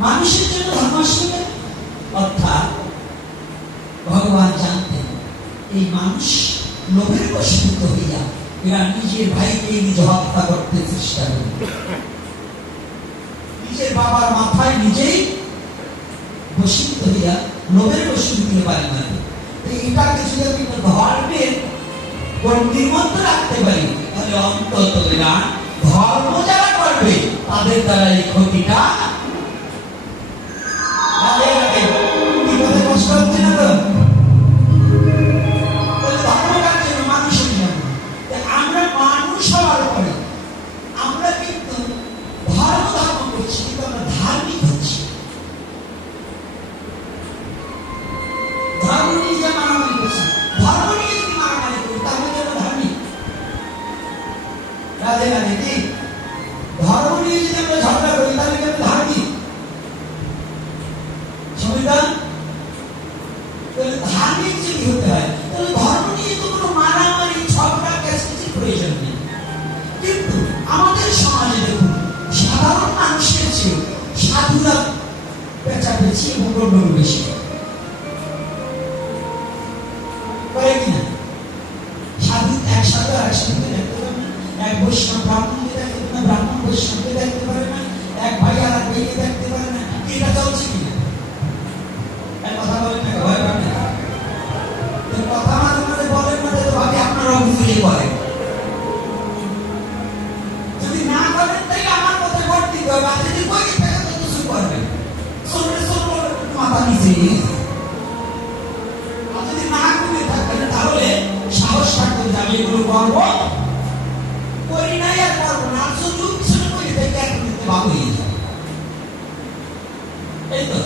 মানুষের জন্য ধর্ম আসবে, অর্থাৎ ভগবান জানতেন এই মানুষ লোভের বশীভূত হইয়া এরা নিজের ভাইকে নিজে হত্যা করতে চেষ্টা করবে, নিজের বাবার মাথায় নিজেই বশীভূত হইয়া লোভের বশীভূত হতে পারে না। এটাকে যদি আমি ধর্মের গণ্ডির মধ্যে রাখতে পারি, তাহলে অন্তত এরা ধর্ম যারা করবে তাদের দ্বারা এই ক্ষতিটা কষ্ট হচ্ছে না। তো ধর্মটার জন্য মানুষের জন্য আমরা মানুষ হওয়ার পরে আমরা কিন্তু ধর্ম করছি, কিন্তু আমরা ধার্মিক হচ্ছি। ধর্ম নিয়ে যে মারামারি করছি, ধর্ম নিয়ে যদি মারামারি করি তাহলে আমরা ধার্মিক। রাধে রাধে। কি ধর্ম নিয়ে যদি আমরা ঝগড়া করি তাহলে আমরা ধার্মিক। সংবিধান ধার্মিক যদি হতে হয় তাহলে ধর্ম নিয়ে তো কোনো মারামারি ঝগড়া ক্যাচকিচির প্রয়োজন নেই। কিন্তু আমাদের সমাজে দেখুন, সাধারণ মানুষের চেয়ে সাধুরা পেঁচাপেচি এবং গণ্ডগোল বেশি করে কিনা। সাধু এক সাধু আর এক সাধুকে দেখতে পারে না, এক বৈষ্ণব ব্রাহ্মণকে দেখতে পারে না, ব্রাহ্মণ বৈষ্ণবকে দেখতে পারে না, এক ভাই আর এক ভাইকে দেখতে পারে না। এটা চলছে কিনা? কথা বলেন না, ভয় পান না। কথা মাঝে মাঝে বলেন না, তো ভাবি আপনারা বুঝিয়ে বলেন। যদি না করেন তাই আমার কথা ভোট দিতে হবে, আর যদি কই দিতে তো কিছু করবেন, শুনলে শুনবো মাথা নিচে। আর যদি না করে থাকেন তাহলে সাহস থাকতে যে আমি এগুলো করবো, করি নাই আর করবো না, আর শুধু পিছনে করি থেকে এক মিনিটে ভাব হয়ে যায়। এই তো